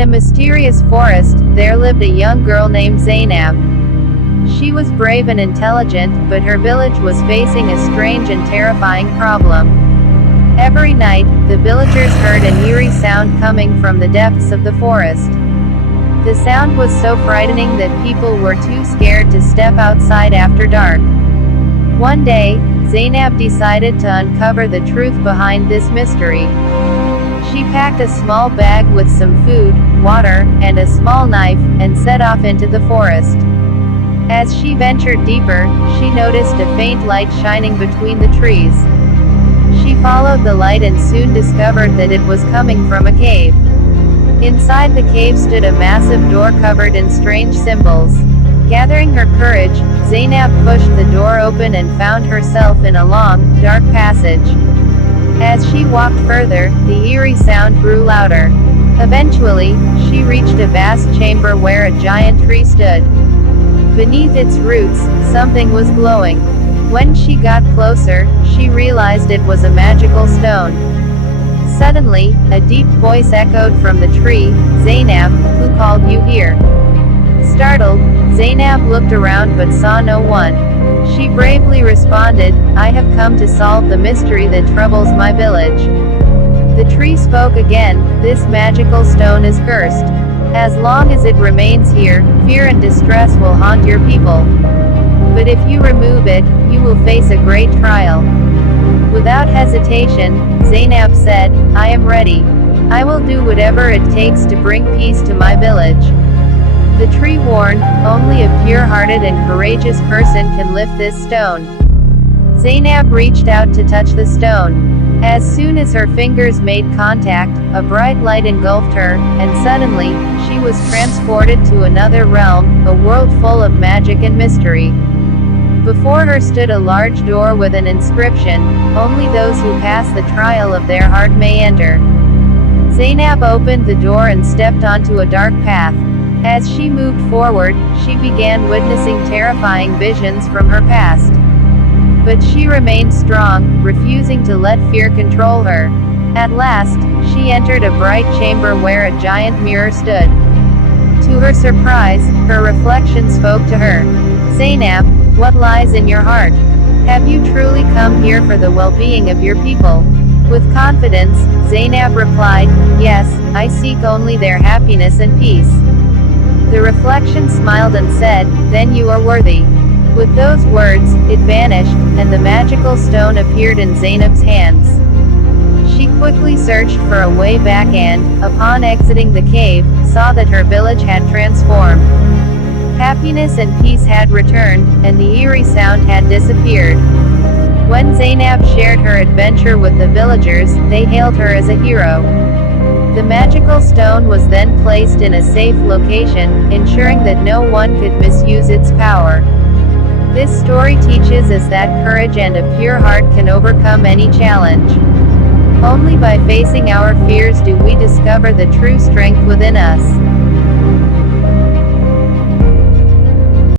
In a mysterious forest, there lived a young girl named Zainab. She was brave and intelligent, but her village was facing a strange and terrifying problem. Every night, the villagers heard an eerie sound coming from the depths of the forest. The sound was so frightening that people were too scared to step outside after dark. One day, Zainab decided to uncover the truth behind this mystery. She packed a small bag with some food, water, and a small knife, and set off into the forest. As she ventured deeper, she noticed a faint light shining between the trees. She followed the light and soon discovered that it was coming from a cave. Inside the cave stood a massive door covered in strange symbols. Gathering her courage, Zainab pushed the door open and found herself in a long, dark passage. As she walked further, the eerie sound grew louder. Eventually, she reached a vast chamber where a giant tree stood. Beneath its roots, something was glowing. When she got closer, she realized it was a magical stone. Suddenly, a deep voice echoed from the tree, "Zainab, who called you here?" Startled, Zainab looked around but saw no one. She bravely responded, "I have come to solve the mystery that troubles my village." The tree spoke again, "This magical stone is cursed. As long as it remains here, fear and distress will haunt your people. But if you remove it, you will face a great trial." Without hesitation, Zainab said, "I am ready. I will do whatever it takes to bring peace to my village." The tree warned, "Only a pure-hearted and courageous person can lift this stone." Zainab reached out to touch the stone. As soon as her fingers made contact, a bright light engulfed her, and suddenly, she was transported to another realm, a world full of magic and mystery. Before her stood a large door with an inscription, "Only those who pass the trial of their heart may enter." Zainab opened the door and stepped onto a dark path. As she moved forward, she began witnessing terrifying visions from her past. But she remained strong, refusing to let fear control her. At last, she entered a bright chamber where a giant mirror stood. To her surprise, her reflection spoke to her. "Zainab, what lies in your heart? Have you truly come here for the well-being of your people?" With confidence, Zainab replied, "Yes, I seek only their happiness and peace." The reflection smiled and said, "Then you are worthy." With those words, it vanished, and the magical stone appeared in Zainab's hands. She quickly searched for a way back and, upon exiting the cave, saw that her village had transformed. Happiness and peace had returned, and the eerie sound had disappeared. When Zainab shared her adventure with the villagers, they hailed her as a hero. The magical stone was then placed in a safe location, ensuring that no one could misuse its power. This story teaches us that courage and a pure heart can overcome any challenge. Only by facing our fears do we discover the true strength within us.